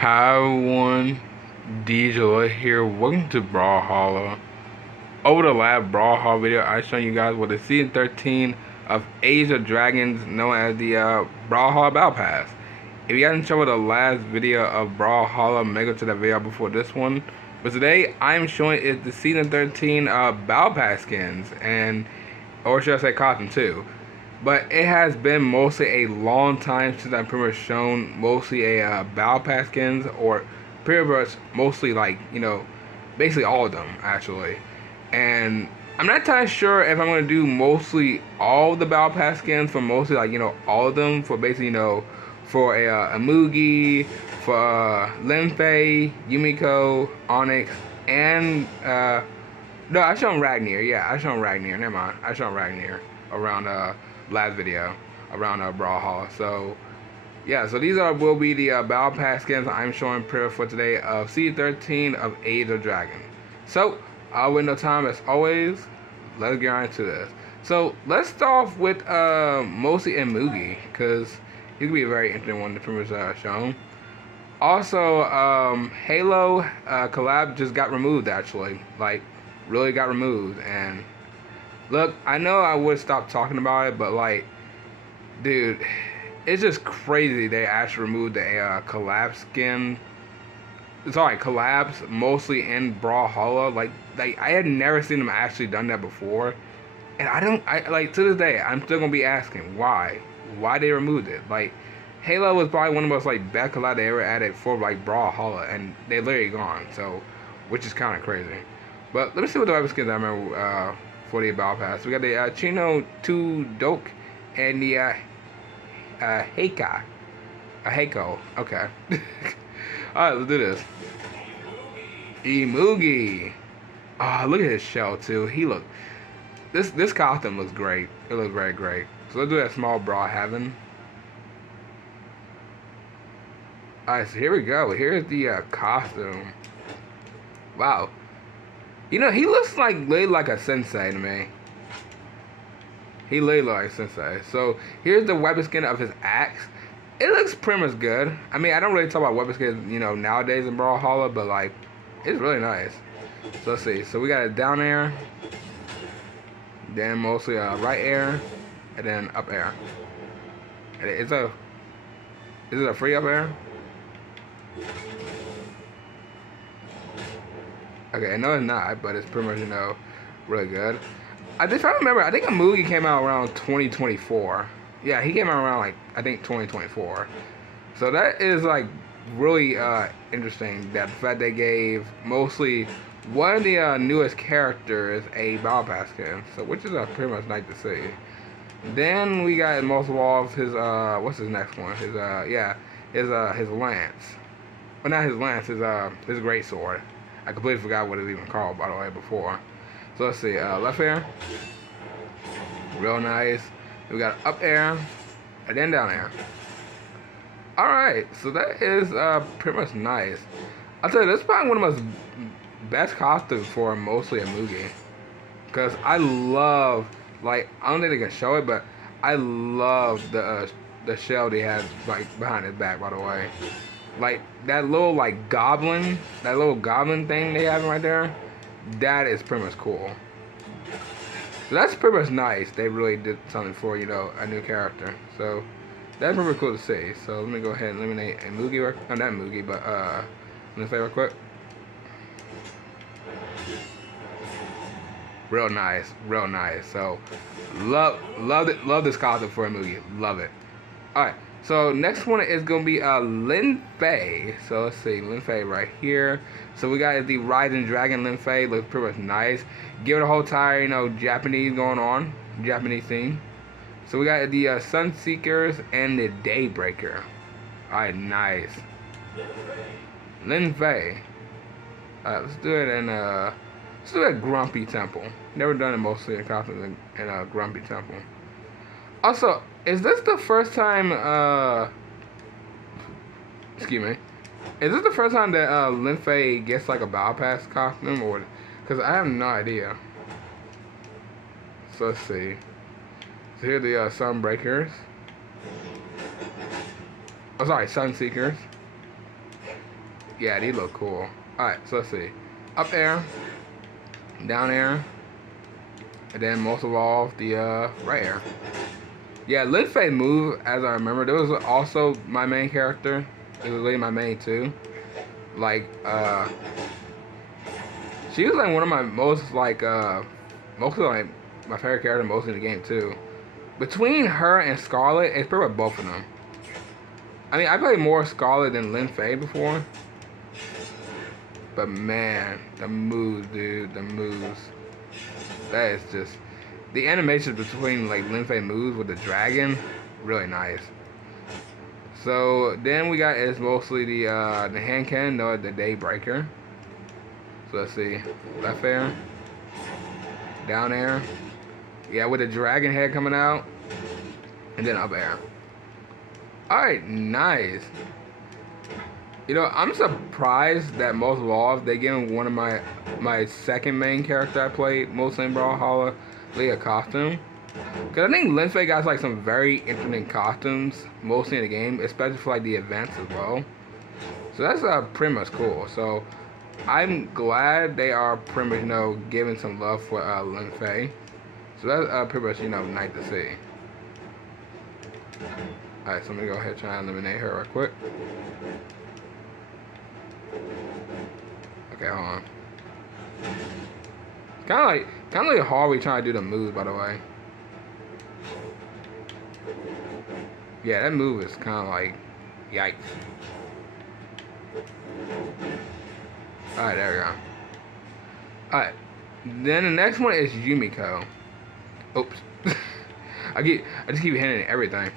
Hi everyone, DJ here. Welcome to Brawlhalla. Over the last Brawlhalla video, I showed you guys what the season 13 of Age of Dragons, known as the Brawlhalla Battle Pass. If you haven't shown the last video of Brawlhalla, make it to the video before this one. But today, I'm showing is the season 13 Battle Pass skins, or should I say costume too. But it has been mostly a long time since I've pretty much shown mostly a Battle Pass skins, or pretty much mostly like, basically all of them actually. And I'm not entirely sure if I'm going to do mostly all the Battle Pass skins for mostly like, all of them for basically, for a Mugi, for Linfei, Yumiko, Onyx, and, no, I showed Ragnar. Yeah, I showed Ragnar. Never mind. I showed Ragnar around last video around Brawlhalla. So yeah, so these will be the Battle Pass skins I'm showing prayer for today of C13 of Age of Dragon. So I'll wait no time as always. Let's get on into this. So let's start off with mostly Mugi, because he could be a very interesting one to pretty much show. Also, Halo collab just got removed actually. Like, really got removed. And look, I know I would stop talking about it, but like, dude, it's just crazy they actually removed the collab skin. Sorry, collabs mostly in Brawlhalla. Like I had never seen them actually done that before, and I like to this day I'm still gonna be asking why they removed it. Like, Halo was probably one of the most like best collab they ever added for like Brawlhalla, and they literally gone. So, which is kind of crazy. But let me see what the other skins I remember for the Battle Pass. We got the Chino 2 Doke and the Heika. Heiko. Okay. Alright, let's do this. Mugi. Oh, look at his shell too. This costume looks great. It looks very great. So let's do that small bra having. Alright, so here we go. Here's the costume. Wow. He looks like a sensei to me. He literally looks like a sensei. So here's the weapon skin of his axe. It looks pretty much good. I mean, I don't really talk about weapon skins, nowadays in Brawlhalla, but like, it's really nice. So let's see. So we got a down air, then mostly right air, and then up air. And is it a free up air? Okay, no, it's not, but it's pretty much, really good. I just trying to remember. I think a movie came out around 2024. Yeah, he came out around like I think 2024. So that is like really interesting. That the fact they gave mostly one of the newest characters a Battle Pass skin. So which is pretty much nice to see. Then we got most of all of his what's his next one? His his lance. Well, not his lance. His great sword. I completely forgot what it's even called, by the way, before. So let's see, left air, real nice. We got up air, and then down air. Alright, so that is pretty much nice. I'll tell you, this is probably one of the most best costumes for mostly a Mugi. Because I love, like, I don't think they can show it, but I love the shell he has, like, behind his back, by the way. Like, that little goblin thing they have right there, that is pretty much cool. So that's pretty much nice. They really did something for, a new character. So that's pretty cool to see. So let me go ahead and eliminate a Mugi, not Mugi, but let me say real quick. Real nice, real nice. So love this costume for a Mugi. Love it. Alright. So next one is gonna be Linfei. So let's see, Linfei right here. So we got the Rising Dragon Linfei. Looks pretty much nice. Give it a whole entire, Japanese going on, Japanese theme. So we got the Sun Seekers and the Daybreaker. Alright, nice. Linfei. Alright, let's do it in let's do it at Grumpy Temple. Never done it mostly in costumes in Grumpy Temple. Also, is this the first time, excuse me, is this the first time that Linfei gets like a Battle Pass costume, or, because I have no idea. So let's see. So here are the Sunbreakers. Oh, sorry, Sun Seekers. Yeah, these look cool. Alright, so let's see. Up air, down air, and then most of all, the right air. Yeah, Lin Fei move, as I remember, there was also my main character. It was really my main too. Like, she was like one of my most like, mostly like my favorite character most in the game too. Between her and Scarlet, it's pretty much both of them. I mean, I played more Scarlet than Lin Fei before. But man, the moves, dude, the moves. That is just... The animations between like Lin Fei moves with the dragon, really nice. So then we got is mostly the hand cannon, no, the Daybreaker. So let's see, left air, down air, yeah, with the dragon head coming out, and then up air. All right, nice. You know, I'm surprised that most of all, they gave one of my second main character I played mostly in Brawlhalla, a costume. Cause I think Lin Fei got like some very interesting costumes mostly in the game, especially for like the events as well. So that's pretty much cool. So I'm glad they are pretty much, you know, giving some love for Lin Fei. So that's pretty much, you know, nice to see. Alright, so I'm gonna go ahead and try and eliminate her real quick. Okay, hold on. Kind of like hard we trying to do the move, by the way. Yeah, that move is kind of like, yikes. Alright, there we go. Alright, then the next one is Yumiko. Oops. I just keep hitting everything.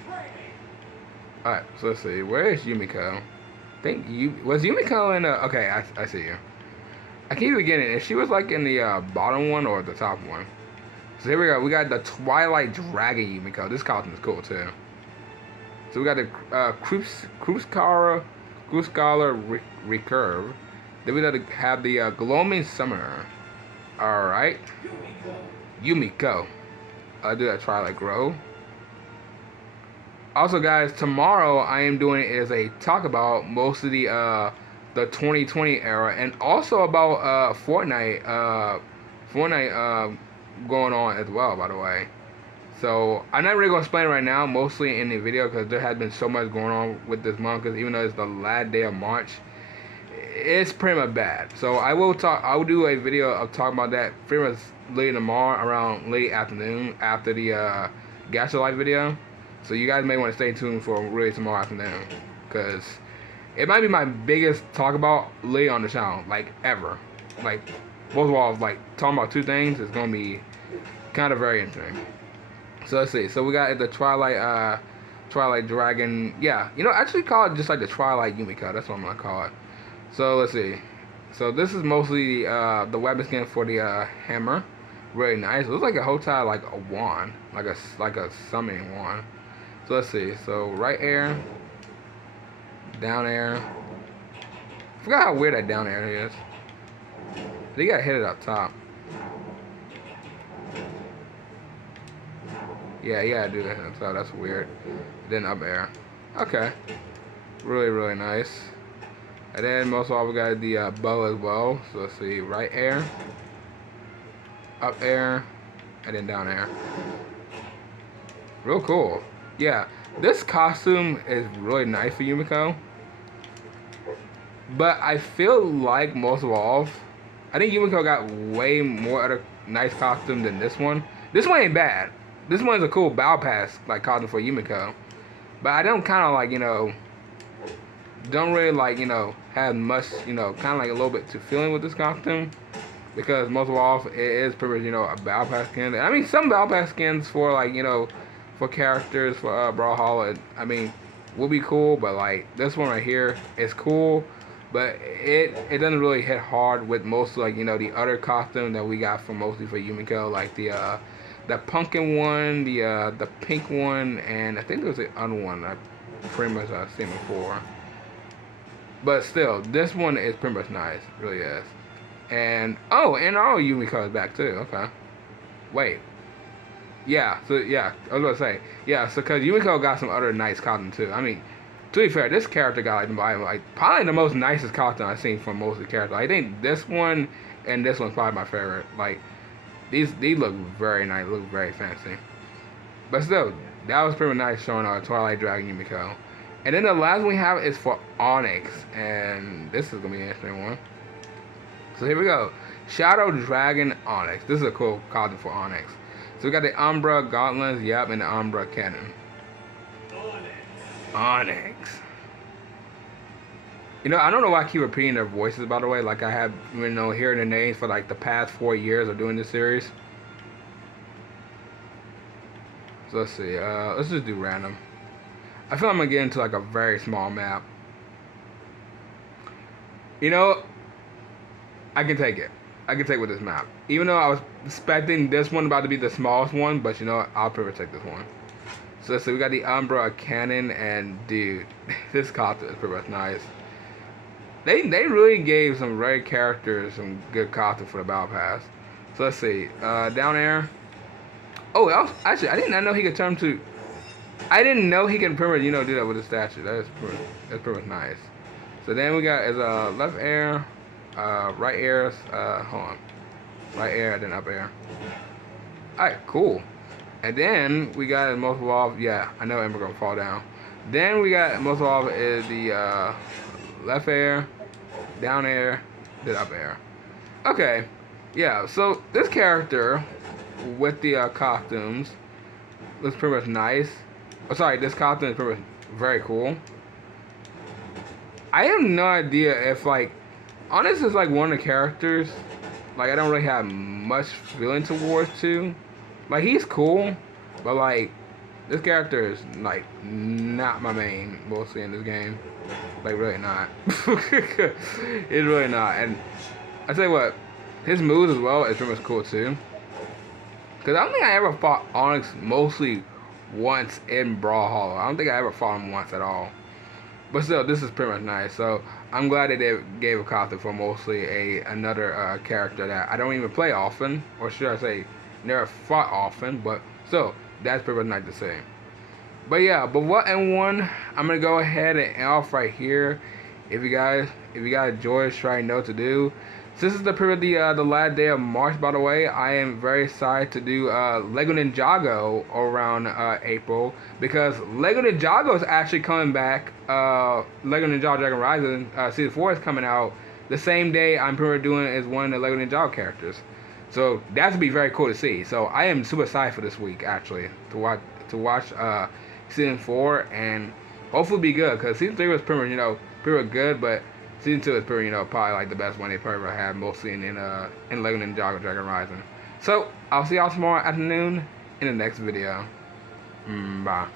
Alright, so let's see. Where is Yumiko? I think was Yumiko in the... Okay, I see you. I keep forgetting if she was like in the bottom one or the top one. So here we go. We got the Twilight Dragon Yumiko. This costume is cool too. So we got the Cruise Scholar Recurve. Then we got to have the Gloaming Summoner. All right, Yumiko. I'll do that Twilight Grove. Also, guys, tomorrow I am doing is a talk about most of the 2020 era, and also about Fortnite going on as well, by the way. So I'm not really gonna explain it right now, mostly in the video, because there has been so much going on with this month. Because even though it's the last day of March, it's pretty much bad. So I will do a video of talking about that pretty much late tomorrow around late afternoon after the Gacha Life video. So you guys may want to stay tuned for really tomorrow afternoon, because it might be my biggest talk about late on the channel, like ever. Like, most of all, like talking about two things is gonna be kind of very interesting. So let's see. So we got the Twilight Dragon. Yeah, you know, actually call it just like the Twilight Yumiko. That's what I'm gonna call it. So let's see. So this is mostly the weapon skin for the hammer. Really nice. It looks like a hotel, like a wand, like a summoning wand. So let's see. So right air, down air. I forgot how weird that down air is. They gotta hit it up top. Yeah, you gotta do that up top. That's weird. Then up air. Okay. Really nice. And then most of all, we got the bow as well. So let's see. Right air, up air, and then down air. Real cool. Yeah, this costume is really nice for Yumiko. But I feel like most of all, I think Yumiko got way more other nice costume than this one. This one ain't bad. This one is a cool battle pass like costume for Yumiko. But I don't kind of like, you know, don't really like, you know, have much, you know, kind of like a little bit to feeling with this costume. Because most of all, it is pretty much, you know, a battle pass skin. I mean, some battle pass skins for like, you know, for characters for Brawlhalla, I mean, will be cool. But like this one right here is cool. But it doesn't really hit hard with most, like, you know, the other costume that we got for mostly for Yumiko, like the pumpkin one, the pink one, and I think there was the other one I pretty much seen before. But still, this one is pretty much nice, really is. And Yumiko is back too. Okay, wait, yeah. So yeah, I was gonna say yeah. So because Yumiko got some other nice costume too. I mean, To be fair, this character got like probably the most nicest costume I've seen from most of the characters. I think this one and this one's probably my favorite. Like these look very nice, look very fancy. But still, that was pretty nice showing Twilight Dragon Yumiko. And then the last one we have is for Onyx, and this is gonna be an interesting one. So here we go, Shadow Dragon Onyx. This is a cool costume for Onyx. So we got the Umbra Gauntlets, yep, and the Umbra Cannon. Onyx. You know, I don't know why I keep repeating their voices, by the way. Like I have, you know, hearing their names for like the past 4 years of doing this series. So let's see. Let's just do random. I feel I'm gonna get into like a very small map. You know, I can take it. I can take with this map. Even though I was expecting this one about to be the smallest one, but you know what? I'll prefer take this one. So let's see. We got the Umbra Cannon, and dude, this costume is pretty much nice. They really gave some great characters some good costume for the Battle Pass. So let's see. Down air. Oh, actually, I did not know he could turn to. I didn't know he can pretty much, you know, do that with his statue. That's pretty much nice. So then we got is left air, right air. Hold on, right air, then up air. All right, cool. And then we got most evolved. Yeah, I know Ember gonna fall down. Then we got most evolved is the left air, down air, then up air. Okay, yeah. So this character with the costumes looks pretty much nice. Oh, sorry, this costume is pretty much very cool. I have no idea if like Onyx is like one of the characters like I don't really have much feeling towards to. Like he's cool, but like this character is like not my main mostly in this game. Like really not. It's really not. And I tell you what, his moves as well is pretty much cool too. Cause I don't think I ever fought Onyx mostly once in Brawlhalla. I don't think I ever fought him once at all. But still, this is pretty much nice. So I'm glad that they gave a costume for mostly another character that I don't even play often, or should I say, never fought often. But still, that's pretty much nice to see. But yeah, but what and one, I'm gonna go ahead and end off right here. If you guys enjoyed, try know what to do. This is the last day of March, by the way. I am very excited to do Lego Ninjago around April, because Lego Ninjago is actually coming back. Lego Ninjago Dragon Rising Season 4 is coming out the same day I'm pretty much doing as one of the Lego Ninjago characters. So that would be very cool to see. So I am super excited for this week actually to watch Season 4 and hopefully be good, because Season 3 was pretty much pretty good, but Season 2 is pretty, probably like the best one they probably ever had, mostly in Lego Ninjago Dragon Rising. So, I'll see y'all tomorrow afternoon in the next video. Bye.